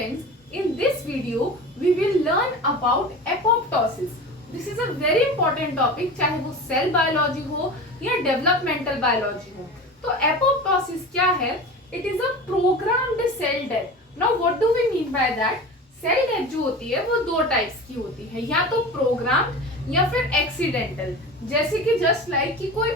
friends, in this video we will learn about apoptosis. This is a very important topic, चाहे वो cell biology हो या developmental biology हो. तो apoptosis क्या है? It is a programmed cell death. Now what do we mean by that? Cell death जो होती है वो दो टाइप्स की होती है, या तो प्रोग्राम्ड या फिर एक्सीडेंटल. जैसे कि जस्ट लाइक कि कोई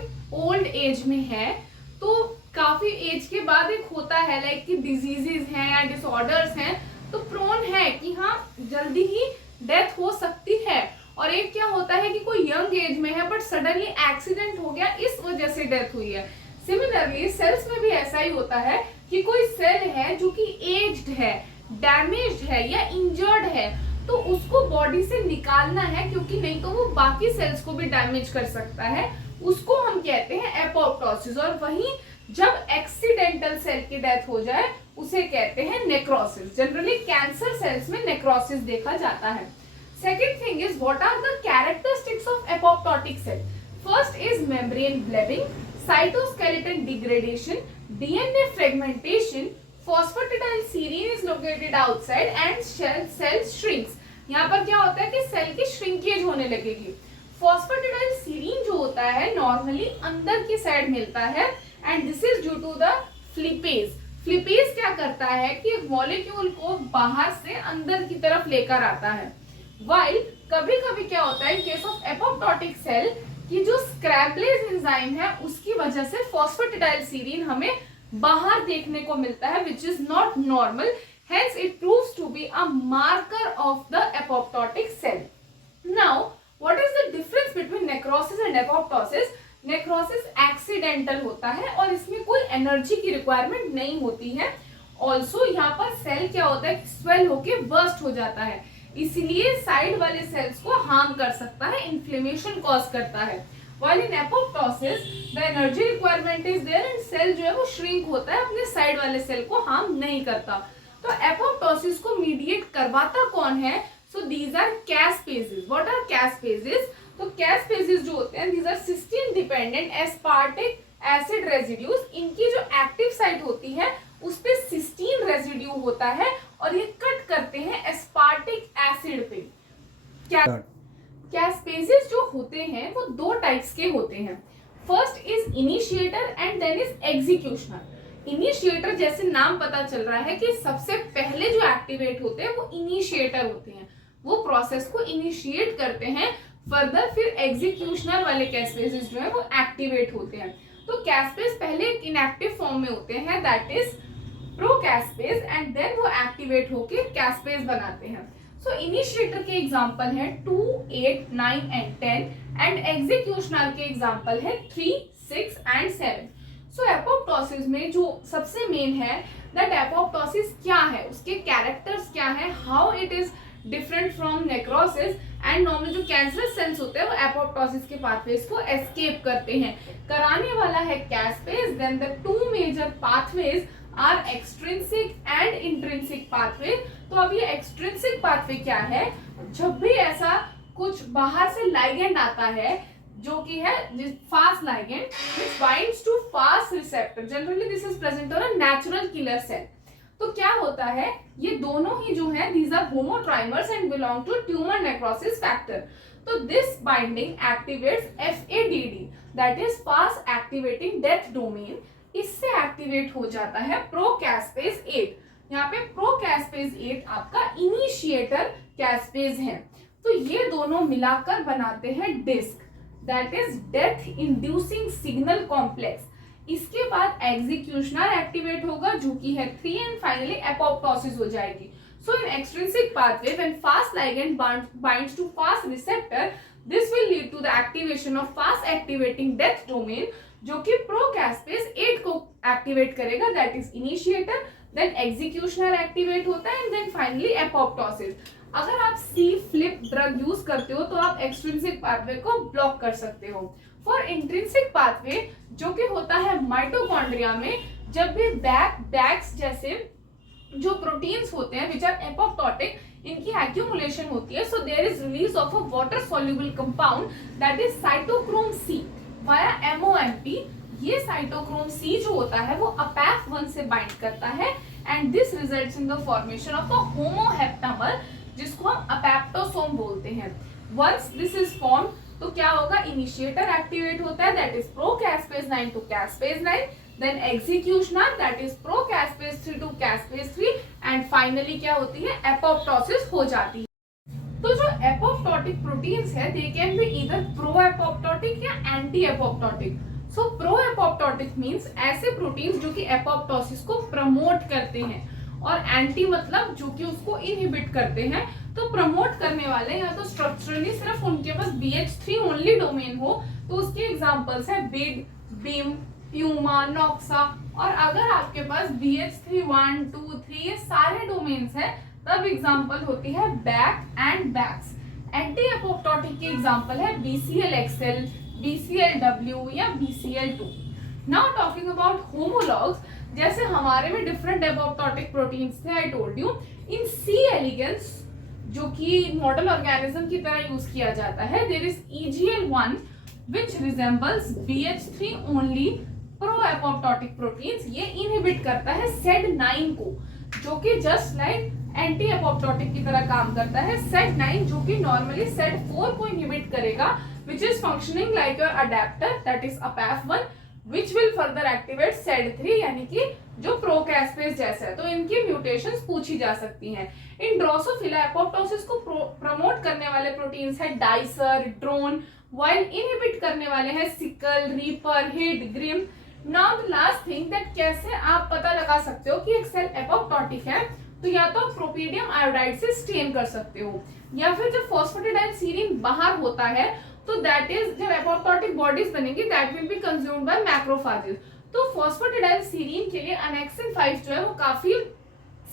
ओल्ड एज में है तो काफी एज के बाद एक होता है लाइक कि डिजीजेस हैं या डिसऑर्डर्स हैं तो प्रोन है कि हाँ जल्दी ही डेथ हो सकती है. और एक क्या होता है कि कोई यंग एज में है बट सडनली एक्सीडेंट हो गया, इस वजह से डेथ हुई है. सिमिलरली सेल्स में भी ऐसा ही होता है कि कोई सेल है जो कि एज्ड है, डैमेज्ड है या इंजर्ड है, तो उसको बॉडी से निकालना है क्योंकि नहीं तो वो बाकी सेल्स को भी डैमेज कर सकता है. उसको हम कहते हैं एपोप्टोसिस. और वहीं जब एक्सीडेंटल सेल की डेथ हो जाए उसे कहते हैं नेक्रोसिस. जनरली कैंसर सेल्स में नेक्रोसिस देखा जाता है. Second thing is what are the characteristics of apoptotic cell. First is membrane blebbing, cytoskeleton degradation, DNA fragmentation, phosphatidylserine is located outside and cell shrinks. यहाँ पर क्या होता है कि सेल की श्रिंकेज होने लगेगी. phosphatidylserine जो होता है नॉर्मली अंदर की साइड मिलता है and this is due to the flippase. Flippase क्या करता है कि मॉलिक्यूल को बाहर से अंदर की तरफ लेकर आता है. वाइल कभी कभी क्या होता है in case of apoptotic cell की जो स्क्रैम्बलेज एंजाइम है उसकी वजह से phosphatidylserine हमें बाहर देखने को मिलता है which is not normal, hence it proves to be a marker of the apoptotic cell. Now what is the difference between necrosis and apoptosis? Necrosis accidental होता है और इसमें कोई एनर्जी की रिक्वायरमेंट नहीं होती है. ऑल्सो यहाँ पर सेल क्या होता है स्वेल होके बर्स्ट हो जाता है, इसीलिए साइड वाले सेल्स को हार्म कर सकता है, इन्फ्लेमेशन कॉज करता है. While in apoptosis the energy requirement is there and cell जो है वो shrink होता है, अपने साइड वाले सेल को हार्म नहीं करता. तो apoptosis को मीडिएट करवाता कौन है? So these are caspases. What are caspases? तो caspases जो होते हैं these are cysteine dependent aspartic acid residues. इनकी जो एक्टिव साइट होती है उस पे सिस्टीन रेजिड्यू होता है और ये कट करते हैं एस्पार्टिक एसिड पे. क्या कैस्पेसेस जो होते हैं वो दो टाइप्स के होते हैं. First is initiator and then is executioner. Initiator जैसे नाम पता चल रहा है कि सबसे पहले जो एक्टिवेट होते हैं वो इनिशिएटर होते हैं, वो प्रोसेस को इनिशिएट करते हैं. फर्दर फिर एग्जीक्यूशनर वाले कैस्पेसेस जो है वो एक्टिवेट होते हैं. तो कैस्पेस पहले एक इनएक्टिव फॉर्म में होते हैं दैट इज प्रोकैस्पेस एंड देन वो एक्टिवेट होके कैस्पेस बनाते हैं. सो इनिशिएटर के एग्जांपल है 2, 8, 9 एंड 10 एंड एग्जीक्यूशनर के एग्जांपल है 3, 6 एंड 7. सो एपोप्टोसिस में जो सबसे मेन है दैट एपोप्टोसिस क्या है, उसके कैरेक्टर्स क्या है, how it is different from necrosis. And normally जो कैंसरस सेल्स होते हैं वो एपोप्टोसिस के पाथवेज को एस्केप करते हैं. कराने वाला है caspase. Then the two major pathways are extrinsic and intrinsic pathway. तो अब ये एक्सट्रिंसिक पाथवे क्या है? जब भी ऐसा कुछ बाहर से लाइगेंड आता है जो कि है Fas ligand which binds to Fas receptor, generally this is present on a natural killer cell. तो क्या होता है ये दोनों ही जो है these are homotrimers and belong to tumour necrosis factor. तो this binding activates FADD that is Fas activating death domain. इससे एक्टिवेट हो जाता है प्रोकैस्पेस 8. यहाँ पे प्रोकैस्पेस 8 आपका इनिशिएटर कैस्पेस है. तो ये दोनों मिलाकर बनाते हैं DISC that is death inducing signal complex. इसके बाद एग्जीक्यूशनर एक्टिवेट होगा जो कि है 3 एंड फाइनली एपोप्टोसिस हो जाएगी. So in extrinsic pathway when Fas ligand binds to Fas receptor this will lead to the activation of Fas activating death domain जो कि प्रोकैस्पेस 8 को एक्टिवेट करेगा that is initiator. Then executioner activate होता है and then finally apoptosis. अगर आप सी flip drug use करते हो तो आप एक्सट्रिंसिक पाथवे को ब्लॉक कर सकते हो. फॉर इंट्रिंसिक पाथवे जो कि होता है माइटोकॉन्ड्रिया में, जब भी बैक्स जैसे जो प्रोटीन्स होते हैं विच आर एपोप्टोटिक इनकी एक्यूमुलेशन होती है. So there is release of a water soluble compound that is cytochrome C via MOMP. ये साइटोक्रोम C जो होता है वो अपैफ 1 से बाइंड करता है and this results in the formation of a homoheptamer जिसको हम अपेप्टोसोम बोलते हैं। वंस दिस इज फॉर्म तो क्या होगा, इनिशिएटर एक्टिवेट होता है that is procaspase 9 to caspase 9, then executioner that is procaspase 3 to caspase 3 and finally क्या होती है, एपोप्टोसिस हो जाती है। तो जो एपोप्टोटिक प्रोटीन्स है they can be either pro apoptotic या anti apoptotic. So pro apoptotic means ऐसे प्रोटीन्स जो कि एपोप्टोसिस को प्रमोट करते हैं, और एंटी मतलब जो कि उसको इनहिबिट करते हैं। तो प्रमोट करने वाले या तो स्ट्रक्चरली सिर्फ उनके पास BH3 ओनली डोमेन हो तो उसके एग्जांपल्स है बिग, बीम, प्यूमा, नॉक्सा। और अगर आपके पास BH3 1 2 3 ये सारे डोमेन्स हैं तब एग्जांपल होती है Bak and Bax. Anti apoptotic की एग्जांपल है BCLXL, BCLW या BCL2। Now talking about homologs, जैसे हमारे में डिफरेंट एपोप्टोटिक प्रोटीन्स थे, I told you. In C elegans जो कि मॉडल ऑर्गेनिज्म की तरह यूज किया जाता है, there is EGL1 which resembles BH3 only pro apoptotic proteins। ये इनहिबिट करता है SED9 को जो कि जस्ट लाइक एंटी एपोप्टोटिक की तरह काम करता है। SED9 जो कि नॉर्मली SED4 को इनहिबिट करेगा which is functioning like your adapter that is APAF1 which will further activate SED3 यानी कि जो प्रोकैस्पेज जैसा है। तो इनकी म्यूटेशंस पूछी जा सकती हैं। इन ड्रोसोफिला एपोप्टोसिस को प्रमोट करने वाले प्रोटीन्स है डाइसर, ड्रोन, while इनहिबिट करने वाले हैं sickle, reaper, hid, grim. Now the last thing that कैसे आप पता लगा सकते हो कि एक सेल एपोप्टोटिक है, तो या तो प्रोपीडियम आयोडाइड से स्टेन कर सकते हो, या फिर जब फॉस्फेटिडाइल सीरीन बाहर होता है तो दैट इज जब एपोप्टोटिक बॉडीज बनेंगी that will be consumed by macrophages. तो फॉस्फेटिडाइल सीरीन के लिए एनेक्सिन 5 जो है वो काफी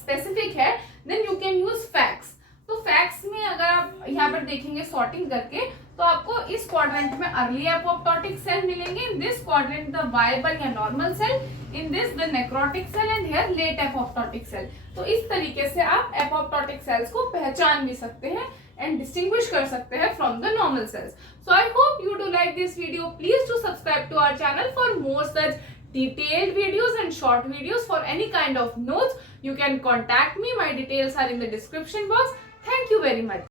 स्पेसिफिक है। Then you can use FACS. तो फैक्स में अगर आप यहाँ पर देखेंगे सॉर्टिंग करके तो आपको इस क्वाड्रेंट में अर्ली एपोप्टोटिक सेल मिलेंगे, in this quadrant the viable या normal cell, in this the necrotic cell and here late apoptotic cell. तो इस तरीके से आप एपोप्टोटिक सेल्स को पहचान भी सकते हैं and distinguish कर सकते हैं from the normal cells. So I hope you do like this video. Please do subscribe to our channel for more such detailed videos and short videos. For any kind of notes, you can contact me. My details are in the description box. Thank you very much.